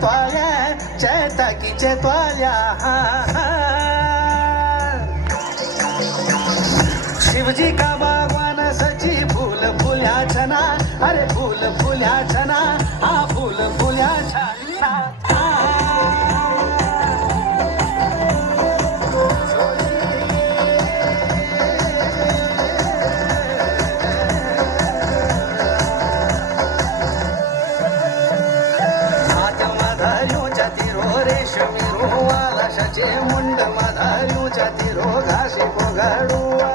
त्वाल्या चैताकीचे त्वाल्या शिवजी का बागवान सची फूल फुल्या छना अरे फूल फुल्या छना हा फूल फुल्या छना रेशमी रोवाला शचे मुंड मधारूच्या तिरो घाशी पोगाडुआ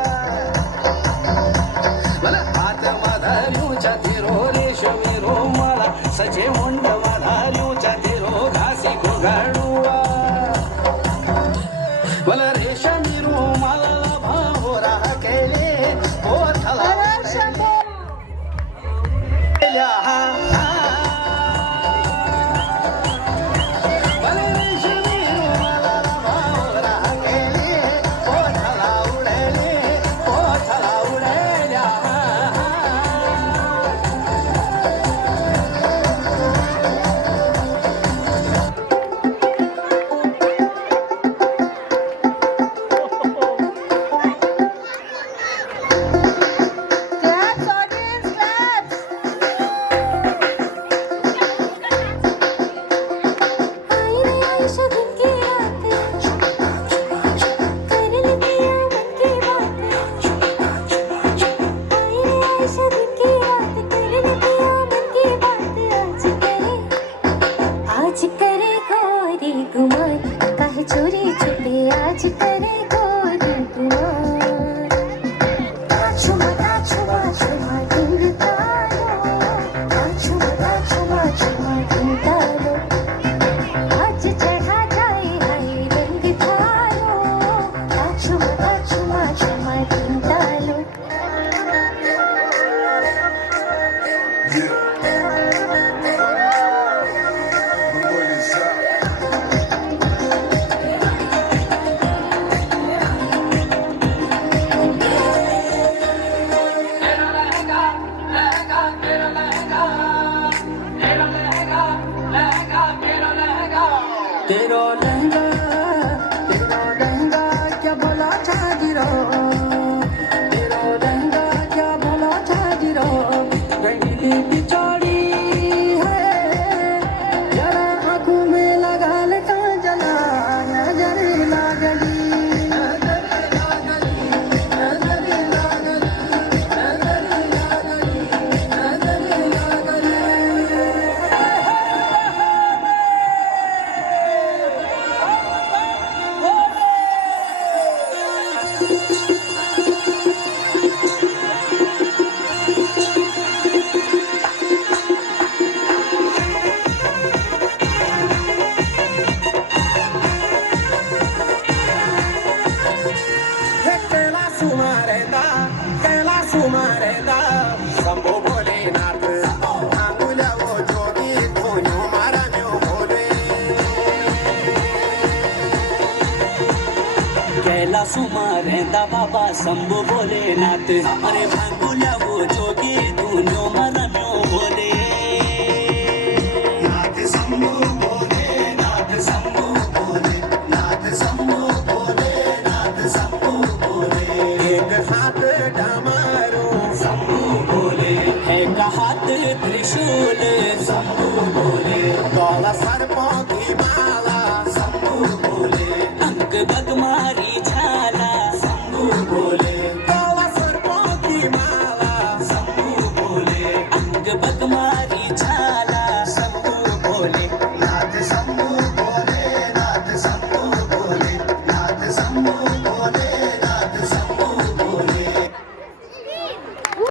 मला हात मधारूच्या तिरो रेशमी रोवाला सचे मुंड मधारूच्या तिरो घाशी पोगाडुआ मला रेशमी रोमाला भावरा केले पोथला चोरी छुपे आज करे गोरी गुमान छुमा छुमा छुमा टिंग तारो छुमा छुमा छुमा टिंग तारो आज चढ़ा जाए हाय रंग थारो छुमा छुमा छुमा टिंग तारो तेरो लहंगा क्या बोला छाजिरो तेरो लहंगा क्या बोला छाजिरो रंगीली बिछोड़ी है जरा आँखों में लगा ले काजला नजर लागली सुमारेदा शंभो भोलेनाथ आंगुल्या वो जोगी धोन्यो मारा न्यो भोले कैला सुमारेदा बाबा शंभो भोलेनाथ अरे भांगुल्या वो जोगी धोन्यो मारा